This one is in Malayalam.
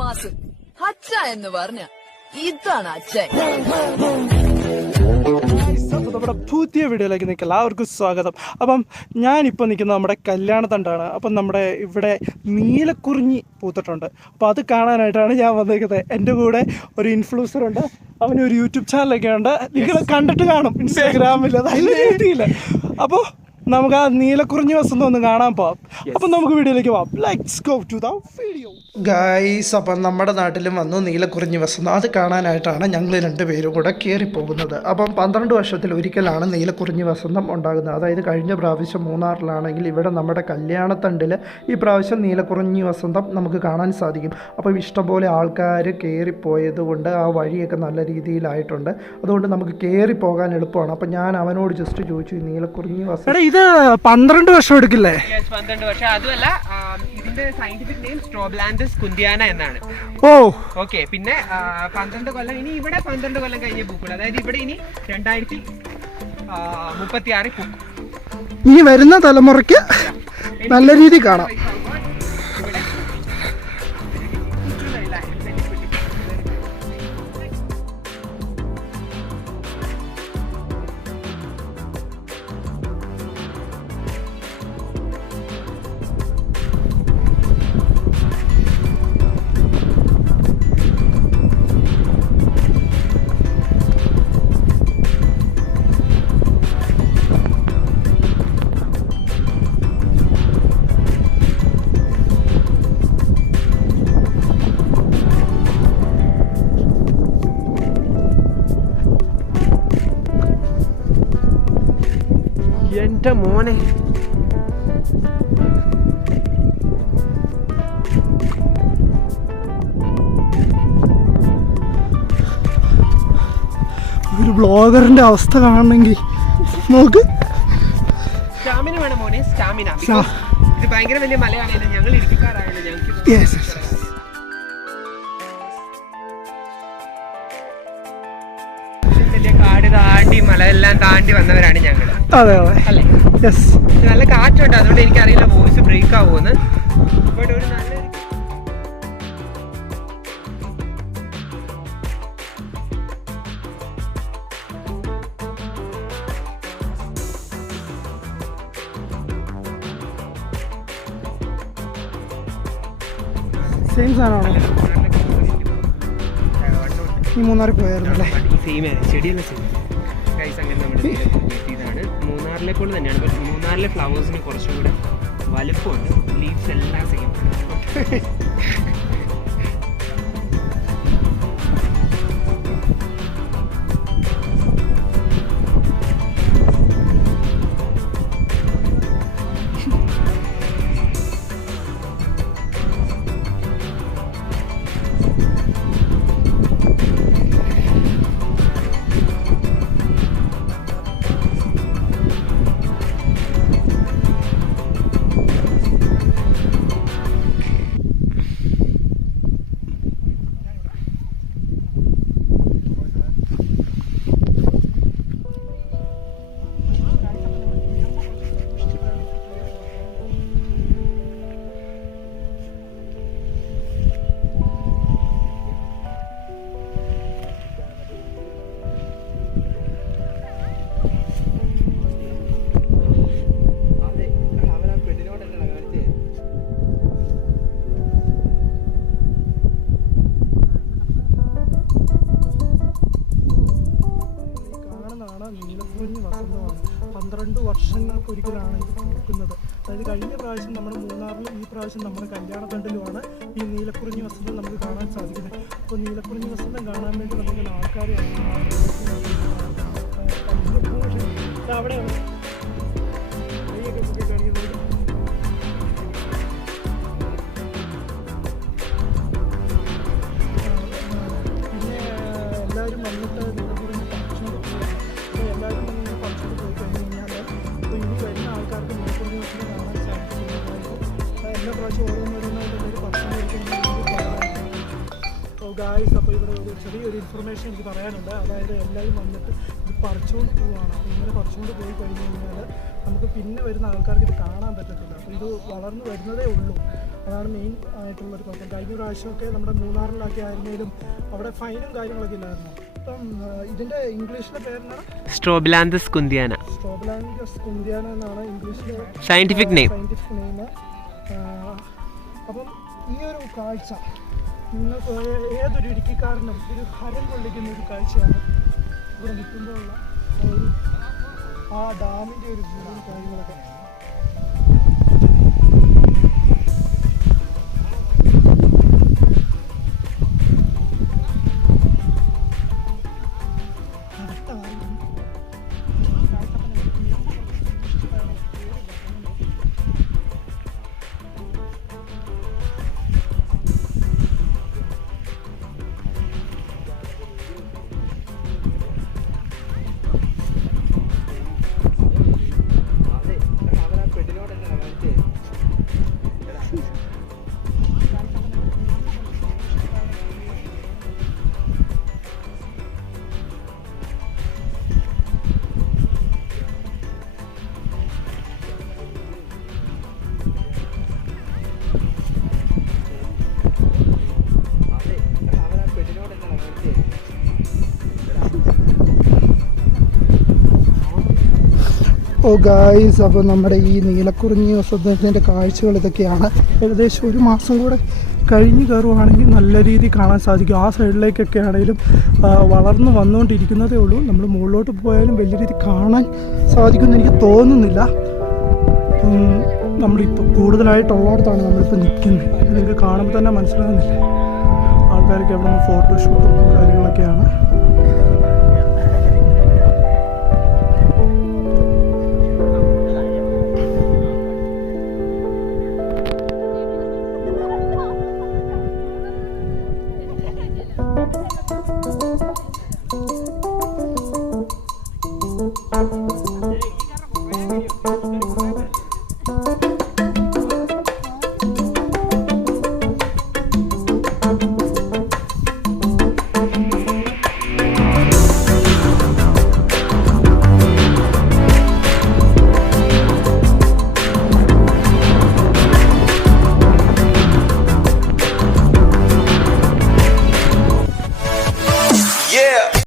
മാസ് അച്ഛ എന്ന് പറഞ്ഞ ഇതാണ് അച്ഛൻ. നമ്മുടെ പുതിയ വീഡിയോയിലേക്ക് നിങ്ങൾക്ക് എല്ലാവർക്കും സ്വാഗതം. അപ്പം ഞാനിപ്പോൾ നിൽക്കുന്നത് നമ്മുടെ കല്യാണത്തണ്ടാണ്. അപ്പം നമ്മുടെ ഇവിടെ നീലക്കുറിഞ്ഞി പൂത്തിട്ടുണ്ട്. അപ്പോൾ അത് കാണാനായിട്ടാണ് ഞാൻ വന്നിരിക്കുന്നത്. എൻ്റെ കൂടെ ഒരു ഇൻഫ്ലുവൻസർ ഉണ്ട്, അവന് ഒരു യൂട്യൂബ് ചാനലൊക്കെ ഉണ്ട്, നിങ്ങൾ കണ്ടിട്ട് കാണും ഇൻസ്റ്റാഗ്രാമിൽ, അതിൽ കിട്ടിയില്ല. അപ്പോൾ നമുക്ക് ആ നീലക്കുറിഞ്ഞി വസന്തം ഒന്ന് കാണാൻ പോവാം. അപ്പം നമുക്ക് വീഡിയോയിലേക്ക് പോവാം. Let's go to the video guys. അപ്പം നമ്മുടെ നാട്ടിലും വന്നു നീലക്കുറിഞ്ഞി വസന്തം. അത് കാണാനായിട്ടാണ് ഞങ്ങൾ രണ്ടുപേരും കൂടെ കയറിപ്പോകുന്നത്. അപ്പം 12 വർഷത്തിൽ ഒരിക്കലാണ് നീലക്കുറിഞ്ഞി വസന്തം ഉണ്ടാകുന്നത്. അതായത് കഴിഞ്ഞ പ്രാവശ്യം മൂന്നാറിലാണെങ്കിൽ ഇവിടെ നമ്മുടെ കല്യാണത്തണ്ടിൽ ഈ പ്രാവശ്യം നീലക്കുറിഞ്ഞി വസന്തം നമുക്ക് കാണാൻ സാധിക്കും. അപ്പം ഇഷ്ടംപോലെ ആൾക്കാർ കയറിപ്പോയത് കൊണ്ട് ആ വഴിയൊക്കെ നല്ല രീതിയിലായിട്ടുണ്ട്. അതുകൊണ്ട് നമുക്ക് കയറിപ്പോകാൻ എളുപ്പമാണ്. അപ്പം ഞാൻ അവനോട് ജസ്റ്റ് ചോദിച്ചു, നീലക്കുറിഞ്ഞി വസന്തം ഇത് 12 വർഷം എടുക്കില്ലേ? 12 വർഷം. അതുമല്ല, ഇതിന്റെ സയന്റിഫിക് നെയിം സ്ട്രോബ്ലാൻഡസ് കുന്തിയാന എന്നാണ്. ഓ ഓക്കെ. പിന്നെ 12 കൊല്ലം, ഇനി ഇവിടെ 12 കൊല്ലം കഴിഞ്ഞ പൂക്കുള്ളൂ. അതായത് ഇവിടെ ഇനി 2036 പൂക്കും. ഇനി വരുന്ന തലമുറയ്ക്ക് നല്ല രീതിയിൽ കാണാം. എന്റെ മോനെ, ഒരു ബ്ലോഗറിന്റെ അവസ്ഥ കാണണമെങ്കിൽ നോക്ക്. സ്റ്റാമിന വേണം മോനെ, സ്റ്റാമിന. ഇത് ഭയങ്കര വലിയ മലയാണല്ലോ, ഞങ്ങൾ ഇരിക്കാറായല്ലോ. ഞങ്ങൾക്ക് വലിയ കാട് താണ്ടി മലയെല്ലാം താണ്ടി വന്നവരാണ് ഞങ്ങൾ. അതെ അതെ അല്ലേ? നല്ല കാറ്റുണ്ട്, അതുകൊണ്ട് എനിക്കറിയില്ല വോയിസ് ബ്രേക്ക് ആവുമെന്ന്. ബട്ട് ഒരു നല്ല സെയിം സാധനമാണോ? ഈ മൂന്നാറിൽ പോയായിരുന്നല്ലേ? ഇതാണ് മൂന്നാറിലെ പോലെ തന്നെയാണ്. ബട്ട് മൂന്നാറിലെ ഫ്ലവേഴ്സിന് കുറച്ചും കൂടെ വലുപ്പമുണ്ട്. ലീവ്സ് എല്ലാം സെയിം. നീലക്കുറിഞ്ഞി വസന്തമാണ്. 12 വർഷങ്ങൾക്കൊരിക്കലാണ് ഇത് പൂക്കുന്നത്. അതായത് കഴിഞ്ഞ പ്രാവശ്യം നമ്മുടെ മൂന്നാറിലും ഈ പ്രാവശ്യം നമ്മുടെ കല്യാണത്തണ്ടിലുമാണ് ഈ നീലക്കുറിഞ്ഞി വസന്തം നമുക്ക് കാണാൻ സാധിക്കുന്നത്. അപ്പോൾ നീലക്കുറിഞ്ഞി വസന്തം കാണാൻ വേണ്ടി നമുക്ക് ആൾക്കാരെ അവിടെയാണ് കൈയൊക്കെ പൊക്കി കാണിക്കുന്നത്. പിന്നെ എല്ലാവരും വന്നിട്ട് നീലക്കുറിഞ്ഞി പറിച്ചുകൊണ്ട് പോകും. അപ്പോൾ എല്ലാവരും വന്നിട്ട് പറിച്ചുകൊണ്ട് പോയി കഴിഞ്ഞ് കഴിഞ്ഞാൽ അപ്പോൾ ഇനി വരുന്ന ആൾക്കാർക്ക് നീലക്കുറിഞ്ഞി വസന്തം കാണാൻ സാധിക്കുന്നുണ്ടായിരിക്കും. എല്ലാ പ്രാവശ്യം ഓരോന്നോരോന്നായിട്ട് എല്ലാവരും പറിച്ചുകൊണ്ട് പോയി കഴിഞ്ഞാൽ ഗായ്സ്, അപ്പോൾ ഇവിടെ ഒരു ചെറിയൊരു ഇൻഫർമേഷൻ എനിക്ക് പറയാനുണ്ട്. അതായത് എല്ലാവരും വന്നിട്ട് ഇത് പറിച്ചുകൊണ്ട് പോവുകയാണ്. അപ്പോൾ ഇങ്ങനെ പറിച്ചുകൊണ്ട് പോയി കഴിഞ്ഞ് കഴിഞ്ഞാൽ നമുക്ക് പിന്നെ വരുന്ന ആൾക്കാർക്ക് ഇത് കാണാൻ പറ്റത്തില്ല. അപ്പോൾ ഇത് വളർന്നു വരുന്നതേ ഉള്ളൂ. അതാണ് മെയിൻ ആയിട്ടുള്ളൊരു കുഴപ്പം. കഴിഞ്ഞ പ്രാവശ്യമൊക്കെ നമ്മുടെ മൂന്നാറിലൊക്കെ ആയിരുന്നാലും അവിടെ ഫൈനും കാര്യങ്ങളൊക്കെ ഇല്ലായിരുന്നു. അപ്പം ഇതിൻ്റെ ഇംഗ്ലീഷിലെ പേരെന്നാണ് സ്ട്രോബിലാന്തസ് കുന്തിയാന. സ്ട്രോബിലാന്തസ് കുന്തിയാന എന്നാണ് ഇംഗ്ലീഷിലെ സയന്റിഫിക് നെയിം. അപ്പം ഈ ഒരു കാഴ്ച നിങ്ങൾക്ക് ഏതൊരു ഇടുക്കിക്കാരനും ഒരു ഹരം കൊള്ളിക്കുന്ന ഒരു കാഴ്ചയാണ് ഇവിടെ നിൽക്കുമ്പോഴുള്ള ആ ഡാമിൻ്റെ ഒരു വ്യൂവും കാര്യങ്ങളൊക്കെ. ഓ ഗായ്സ്, അപ്പോൾ നമ്മുടെ ഈ നീലക്കുറിഞ്ഞി വസന്തത്തിൻ്റെ കാഴ്ചകൾ ഇതൊക്കെയാണ്. ഏകദേശം ഒരു മാസം കൂടെ കഴിഞ്ഞ് കയറുവാണെങ്കിൽ നല്ല രീതിയിൽ കാണാൻ സാധിക്കും. ആ സൈഡിലേക്കൊക്കെ ആണെങ്കിലും വളർന്നു വന്നുകൊണ്ടിരിക്കുന്നതേ ഉള്ളൂ. നമ്മൾ മുകളിലോട്ട് പോയാലും വലിയ രീതിയിൽ കാണാൻ സാധിക്കുമെന്ന് എനിക്ക് തോന്നുന്നില്ല. നമ്മളിപ്പോൾ കൂടുതലായിട്ടുള്ളിടത്താണ് നമ്മളിപ്പോൾ നിൽക്കുന്നത്. നിങ്ങൾക്ക് കാണുമ്പോൾ തന്നെ മനസ്സിലാകുന്നില്ലേ, ആൾക്കാരൊക്കെ അവിടെ നിന്ന് ഫോട്ടോഷൂട്ടും കാര്യങ്ങളൊക്കെയാണ്.